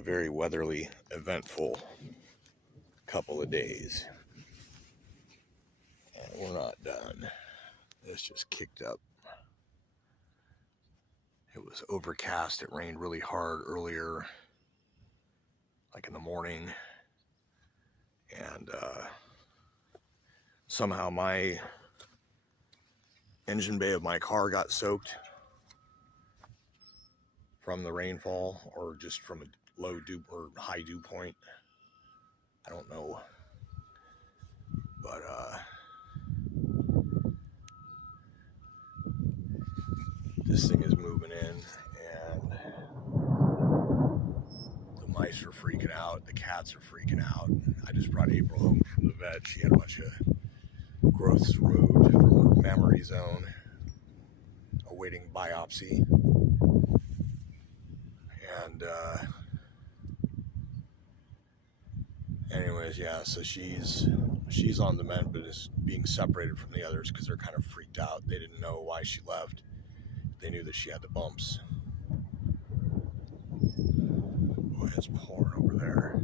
a very weatherly, eventful couple of days. And we're not done. It's just kicked up. It was overcast. It rained really hard earlier, like in the morning. And somehow my engine bay of my car got soaked from the rainfall, or just from a low dew or high dew point. I don't know. But this thing is moving in, and the mice are freaking out, the cats are freaking out. I just brought April home from the vet. She had a bunch of growths removed from her mammary zone, awaiting biopsy. And anyways, yeah, so she's on the mend, but is being separated from the others because they're kind of freaked out. They didn't know why she left. They knew that she had the bumps. Boy, it's pouring over there.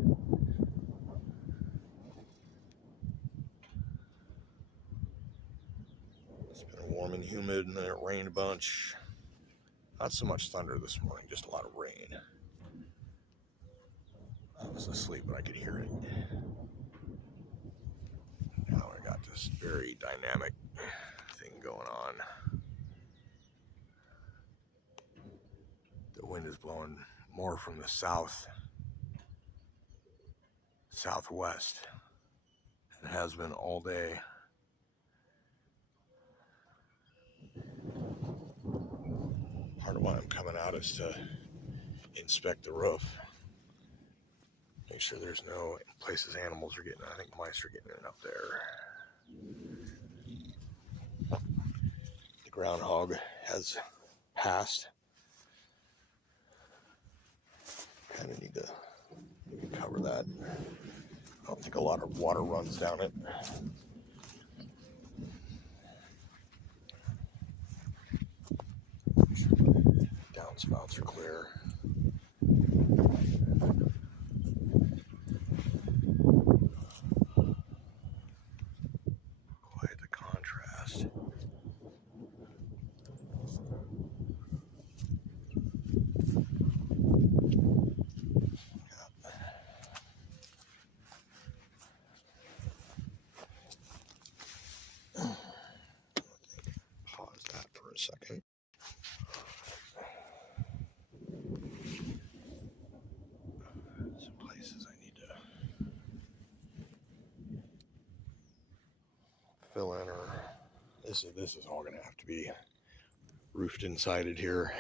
It's been warm and humid, and then it rained a bunch. Not so much thunder this morning, just a lot of rain. I was asleep, but I could hear it. Now I got this very dynamic thing going on. The wind is blowing more from the southwest. It has been all day. Part of why I'm coming out is to inspect the roof. Make sure there's no places animals are getting. I think mice are getting in up there. The groundhog has passed. Kind of need to cover that. I don't think a lot of water runs down it. Make sure the downspouts are clear. Quite the contrast. Pause that for a second. Some places I need to fill in, or this is all gonna have to be roofed inside it here.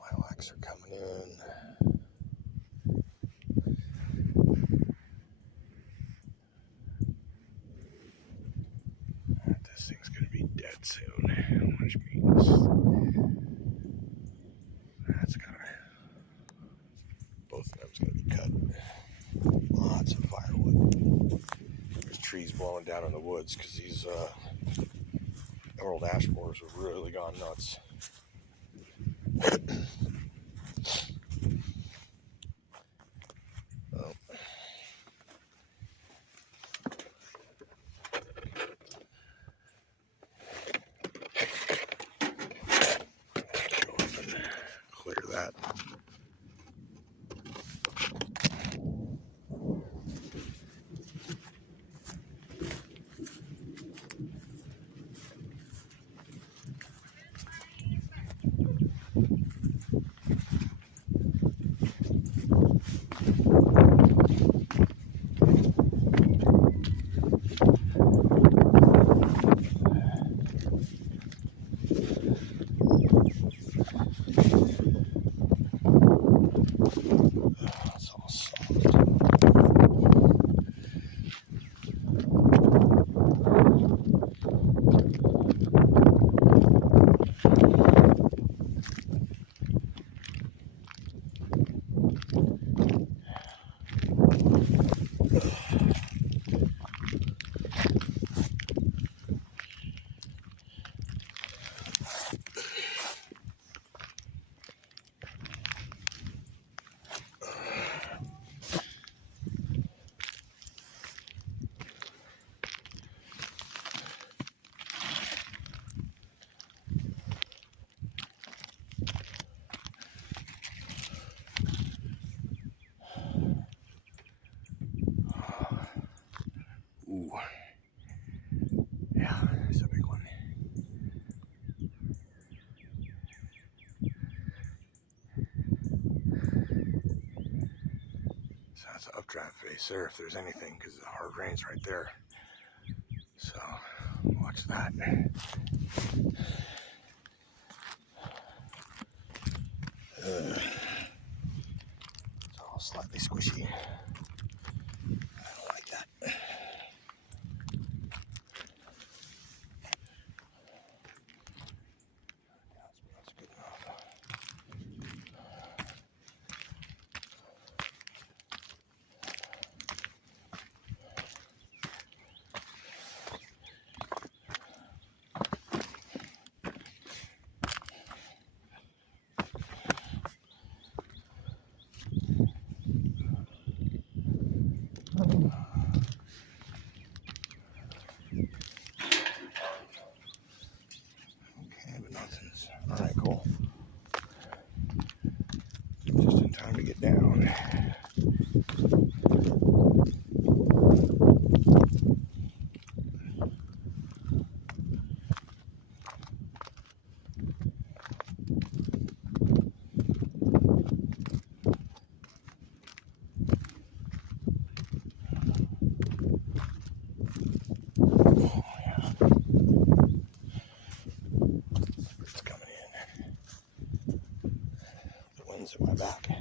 Lilacs are coming in. This thing's gonna be dead soon, which means that's both of them's gonna be cut. Lots of firewood. There's trees blowing down in the woods because these emerald ash borers have really gone nuts. Clear that. So that's an updraft face there if there's anything, because the hard rain's right there. So watch that. It's all slightly squishy. I don't like that. That's good enough. Okay, but nothing's. Alright, cool. Just in time to get down. It's coming in. The wind's at my back. You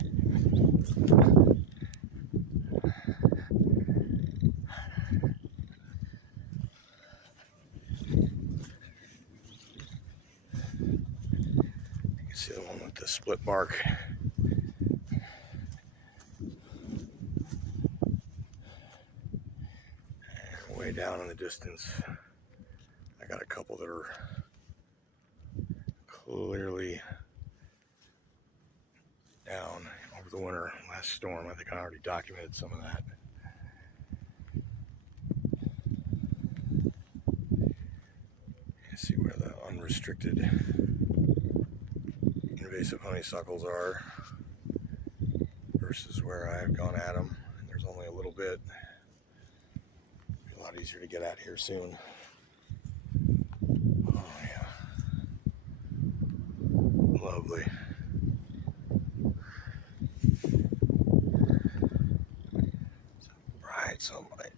can see the one with the split bark. And way down in the distance, I got a couple that are clearly down over the winter. Last storm, I think I already documented some of that. You see where the unrestricted invasive honeysuckles are versus where I've gone at them. There's only a little bit. It'll be a lot easier to get at here soon. Oh yeah. Lovely. Bright sunlight.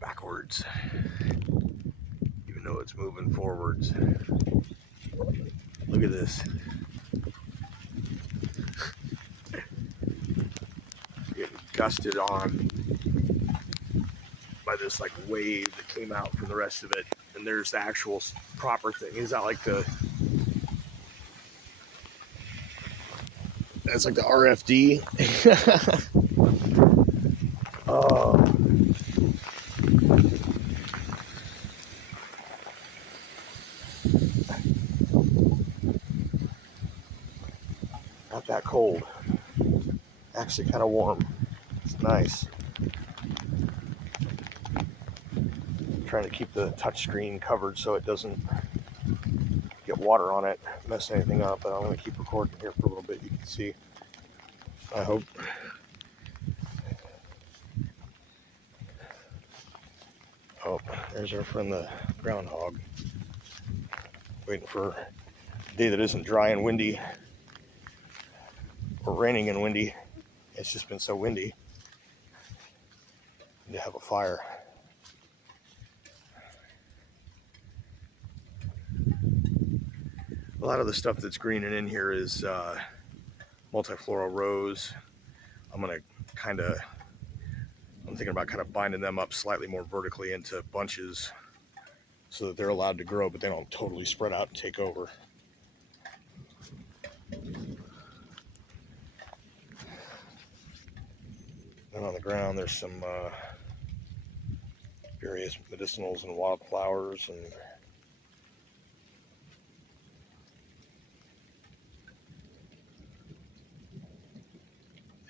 Backwards, even though it's moving forwards. Look at this. Getting gusted on by this like wave that came out from the rest of it, and there's the actual proper thing. Is that like the? That's like the RFD. Oh. Not that cold. Actually kind of warm. It's nice. I'm trying to keep the touchscreen covered so it doesn't get water on it, mess anything up, but I'm going to keep recording here for a little bit. You can see, I hope. Oh, there's our friend the groundhog. Waiting for a day that isn't dry and windy. Or raining and windy. It's just been so windy. Need to have a fire. A lot of the stuff that's greening in here is multifloral rose. I'm thinking about kind of binding them up slightly more vertically into bunches so that they're allowed to grow, but they don't totally spread out and take over. Then on the ground, there's some various medicinals and wildflowers and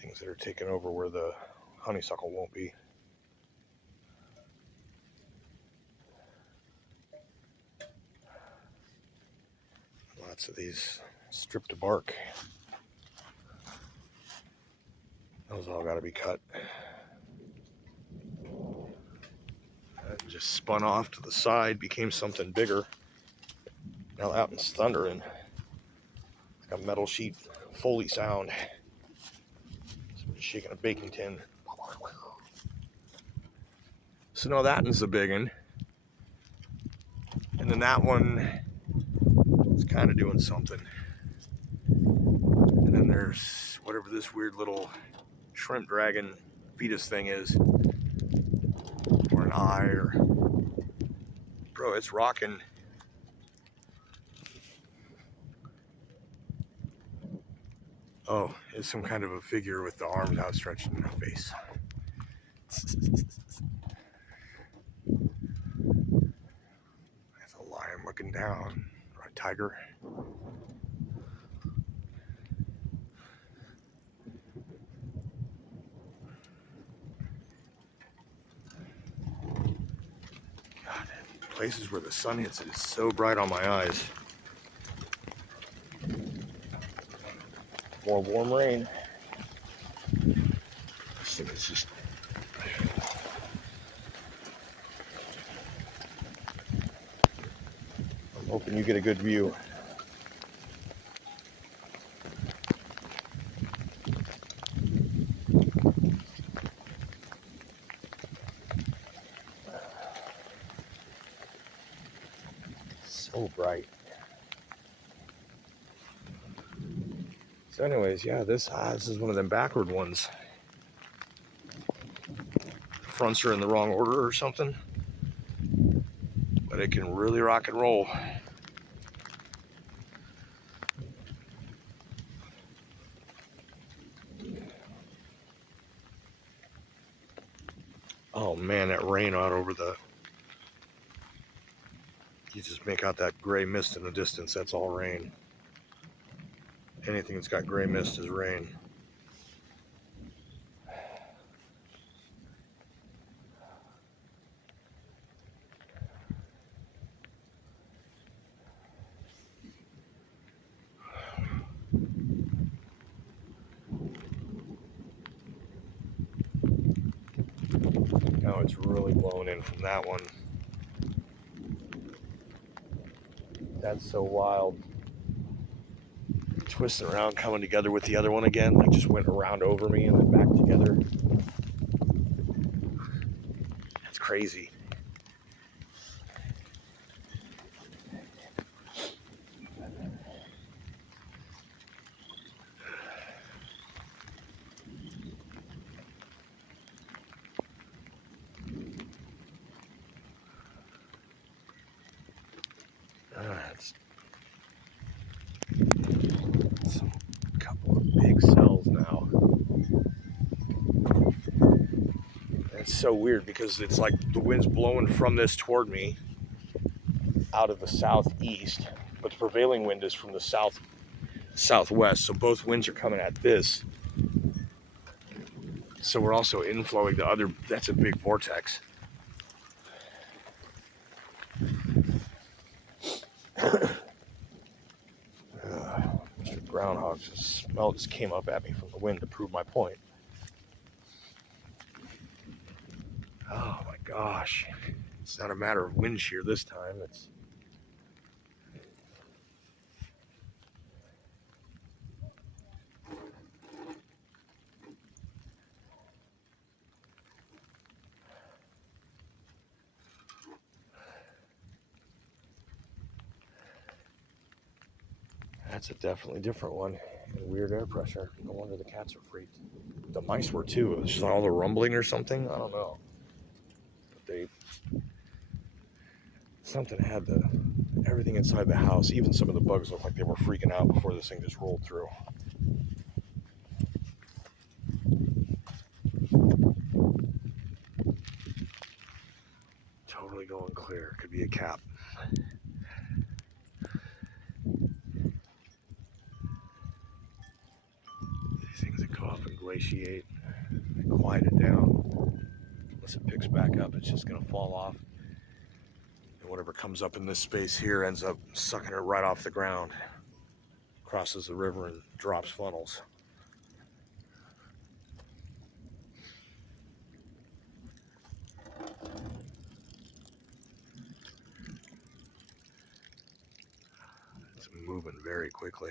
things that are taking over where the honeysuckle won't be. Lots of these stripped of bark. Those all got to be cut. That just spun off to the side, became something bigger. Now that one's thundering. It's got a metal sheet Foley sound. Somebody's shaking a baking tin. So now that one's the big one. And then that one is kind of doing something. And then there's whatever this weird little shrimp dragon fetus thing is. Or an eye, or... Bro, it's rocking. Oh, it's some kind of a figure with the arms outstretched in her face. That's a lion looking down, or a tiger. God, places where the sun hits it is so bright on my eyes. More warm rain. This thing is just... I'm hoping you get a good view. So bright. So anyways, yeah, this is one of them backward ones. Fronts are in the wrong order or something. But it can really rock and roll. Oh man, that rain out over the... You just make out that gray mist in the distance, that's all rain. Anything that's got gray mist is rain. Now it's really blowing in from that one. That's so wild. Twisting around, coming together with the other one again. Like just went around over me and then back together. That's crazy. It's a couple of big cells now. It's so weird because it's like the wind's blowing from this toward me out of the southeast, but the prevailing wind is from the southwest, so both winds are coming at this. So we're also inflowing the other. That's a big vortex. Mr. Groundhog just came up at me from the wind to prove my point. Oh my gosh. It's not a matter of wind shear this time. It's that's a definitely different one. And weird air pressure. No wonder the cats are freaked. The mice were too. It was just all the rumbling or something. I don't know. But something had everything inside the house. Even some of the bugs looked like they were freaking out before this thing just rolled through. Totally going clear. Could be a cap. Things that go up and glaciate, they quiet it down. Unless it picks back up, it's just going to fall off. And whatever comes up in this space here ends up sucking it right off the ground. crosses the river and drops funnels. It's moving very quickly.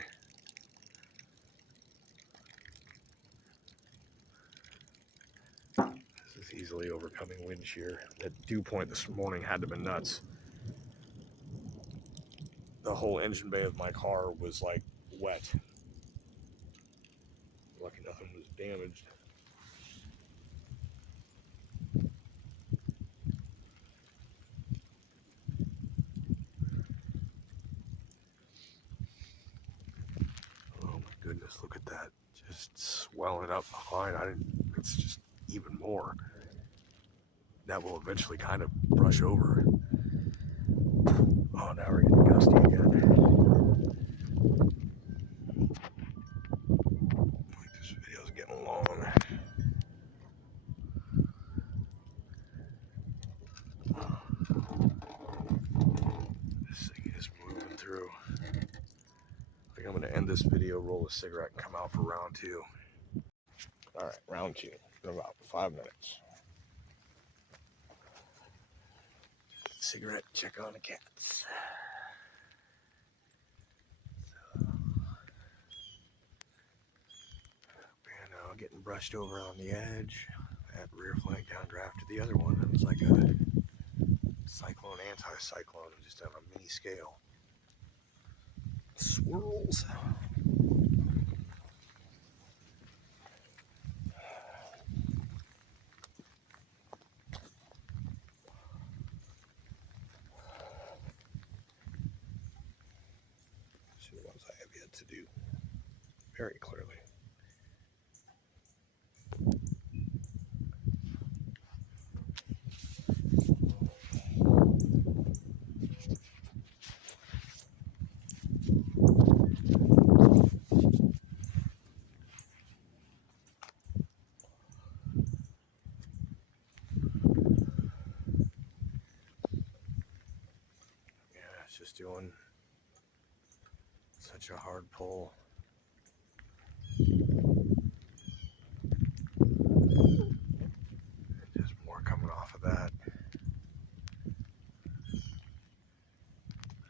This is easily overcoming wind shear. That dew point this morning had to have been nuts. The whole engine bay of my car was like wet. Lucky nothing was damaged. Oh my goodness, look at that. Just swelling up behind. It's just even more. That will eventually kind of brush over. Oh, now we're getting gusty again. Like, this video's getting long. This thing is moving through. I think I'm going to end this video, roll a cigarette, and come out for round 2. All right, round 2 in about 5 minutes. Cigarette, check on the cats. Getting brushed over on the edge. That rear flank downdraft to the other one. It was like a cyclone, anti-cyclone, just on a mini scale. Swirls. See the ones I have yet to do very clearly. Just doing such a hard pull. And just more coming off of that.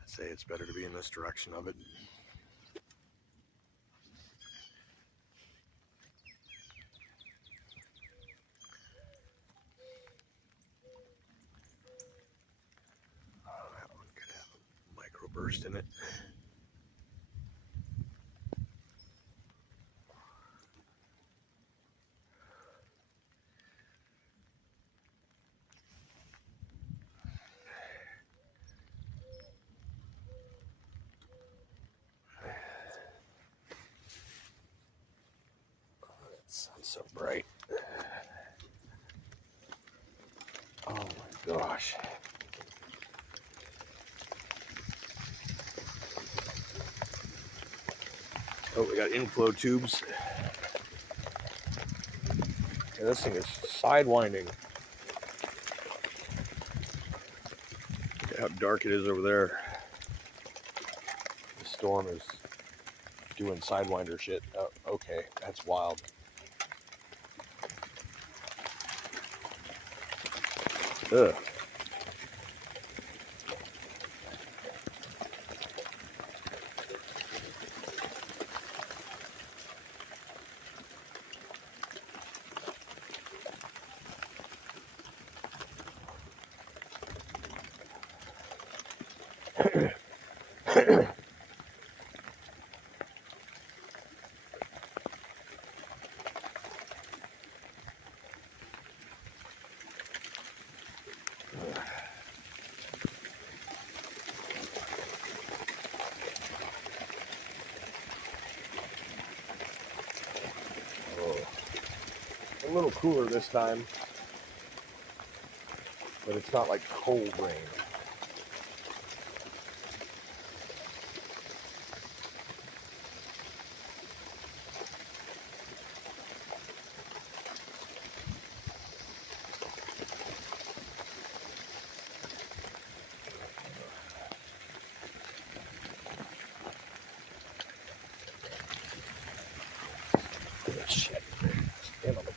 I'd say it's better to be in this direction of it. That one could have a microburst in it. Sun's so bright. Oh my gosh. Oh, we got inflow tubes. Yeah, this thing is sidewinding. Look at how dark it is over there. The storm is doing sidewinder shit. Oh, okay, that's wild. Ugh. A little cooler this time, but it's not like cold rain.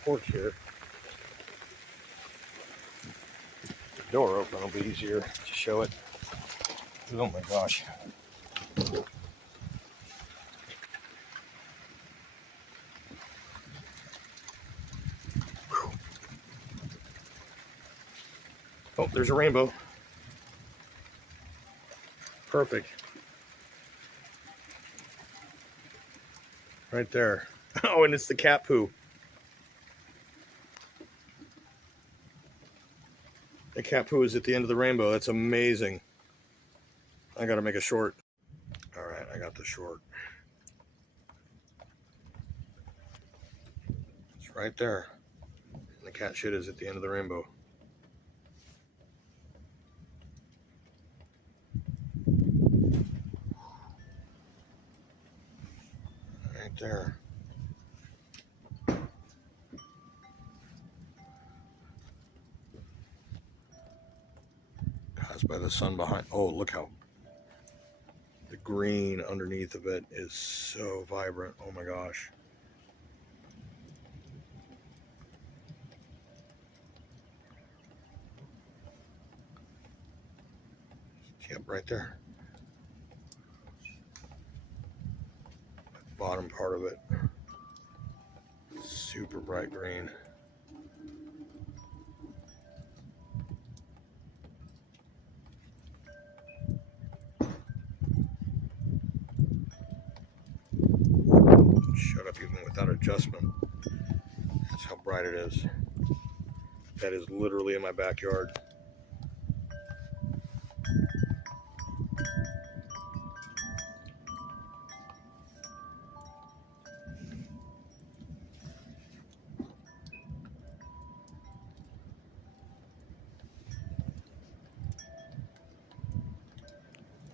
porch here. The door open will be easier to show it. Oh my gosh. Oh, there's a rainbow. Perfect. Right there. Oh, and it's the cat poo. The cat poo is at the end of the rainbow. That's amazing. I gotta make a short. All right, I got the short. It's right there. And the cat shit is at the end of the rainbow. Right there. Caused by the sun behind. Oh, look how the green underneath of it is so vibrant. Oh my gosh. Yep, right there. Bottom part of it. Super bright green. Shut up even without adjustment. That's how bright it is. That is literally in my backyard.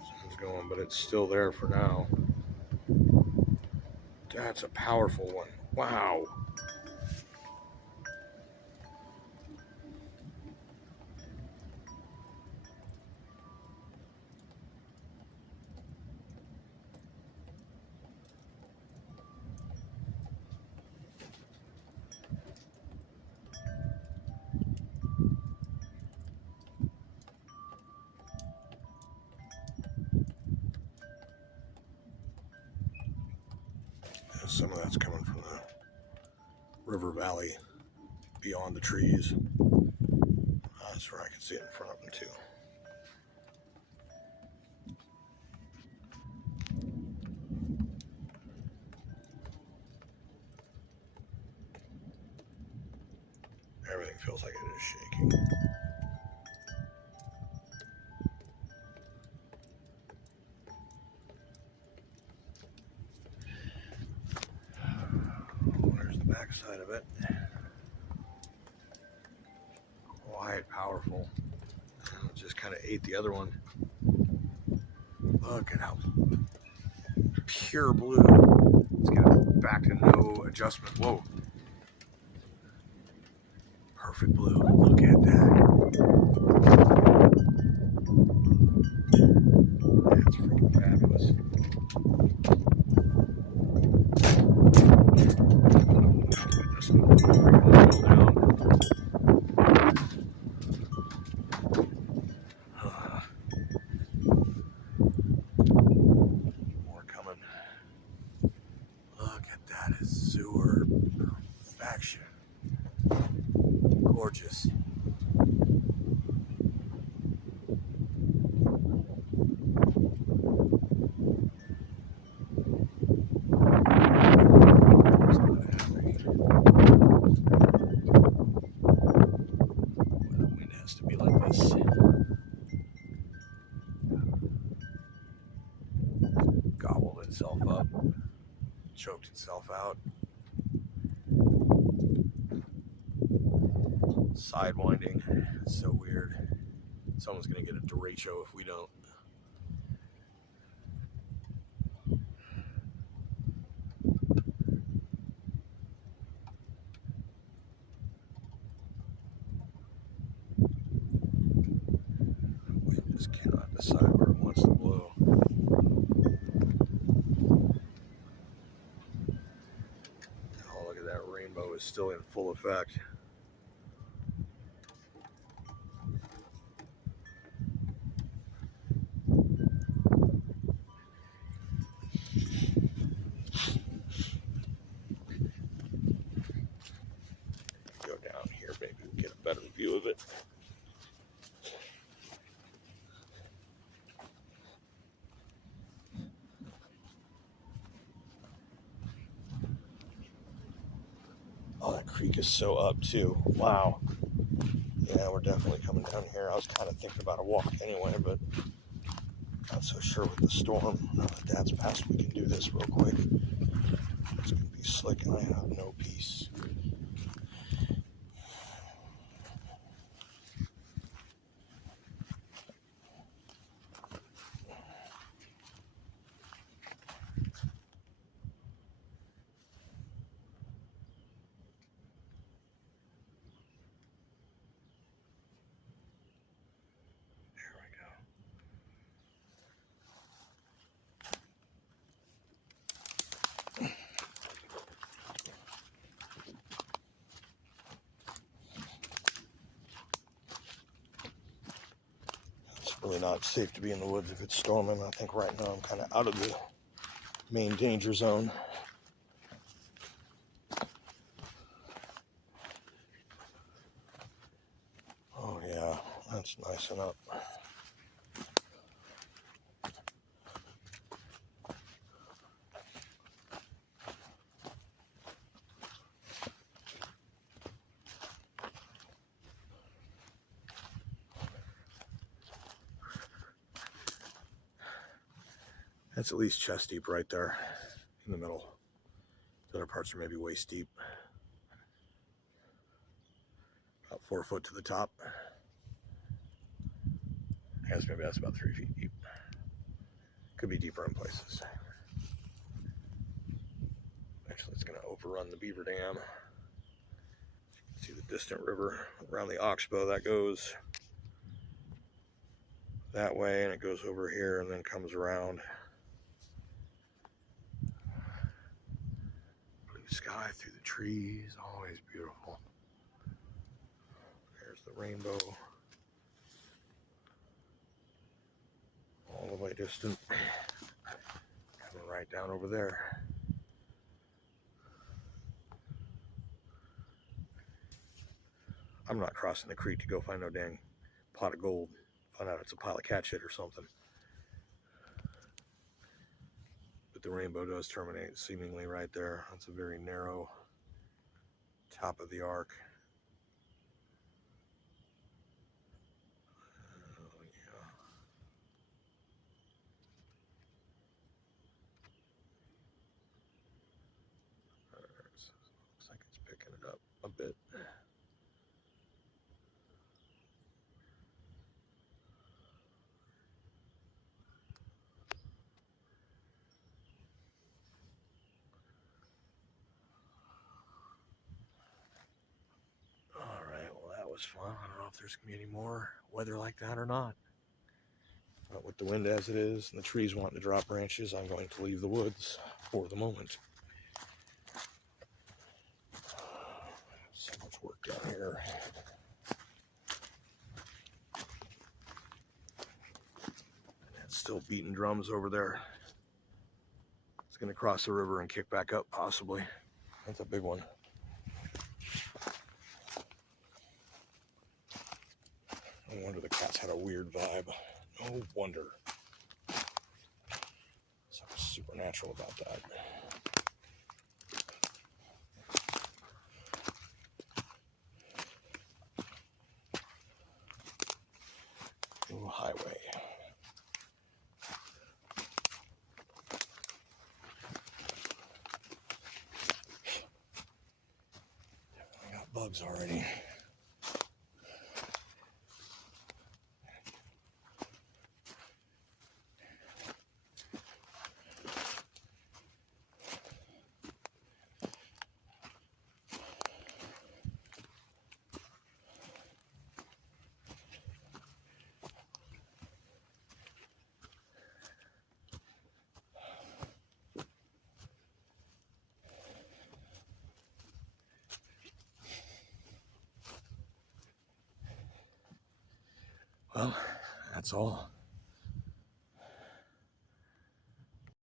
Sun's going, but it's still there for now. That's a powerful one. Wow. Some of that's coming from the river valley beyond the trees. That's where I can see it in front of them too. Everything feels like it is shaking. There's the back side of it. Quiet, powerful. And it just kind of ate the other one. Look at how pure blue. It's got back to no adjustment. Whoa. Perfect blue. Look at that. That's freaking fabulous. This freaking down. More coming. Look at that azure perfection. Gorgeous. To be like this. Gobbled itself up, choked itself out. Sidewinding. It's so weird. Someone's gonna get a derecho if we don't. Just cannot decide where it wants to blow. Oh, look at that rainbow is still in full effect. Go down here, maybe we'll get a better view of it. Oh, that creek is so up too. Wow. Yeah, we're definitely coming down here. I was kind of thinking about a walk anyway, but not so sure with the storm. Now that Dad's passed, we can do this real quick. It's going to be slick and I have no peace. Really not safe to be in the woods if it's storming. I think right now I'm kind of out of the main danger zone. Oh yeah, that's nice and up. That's at least chest deep right there in the middle. The other parts are maybe waist deep. About 4 foot to the top. I guess maybe that's about 3 feet deep. Could be deeper in places. Actually, it's going to overrun the beaver dam. See the distant river around the Oxbow. That goes that way and it goes over here and then comes around. Sky through the trees, always beautiful. There's the rainbow, all the way distant, coming right down over there. I'm not crossing the creek to go find no dang pot of gold, find out it's a pile of cat shit or something. But the rainbow does terminate seemingly right there. That's a very narrow top of the arc. Oh, yeah. Looks like it's picking it up a bit. Was fun. I don't know if there's gonna be any more weather like that or not. But with the wind as it is and the trees wanting to drop branches, I'm going to leave the woods for the moment. So much work down here. And it's still beating drums over there. It's gonna cross the river and kick back up possibly. That's a big one. No wonder the cats had a weird vibe. No wonder. Something supernatural about that. New highway. Definitely got bugs already. Well, that's all.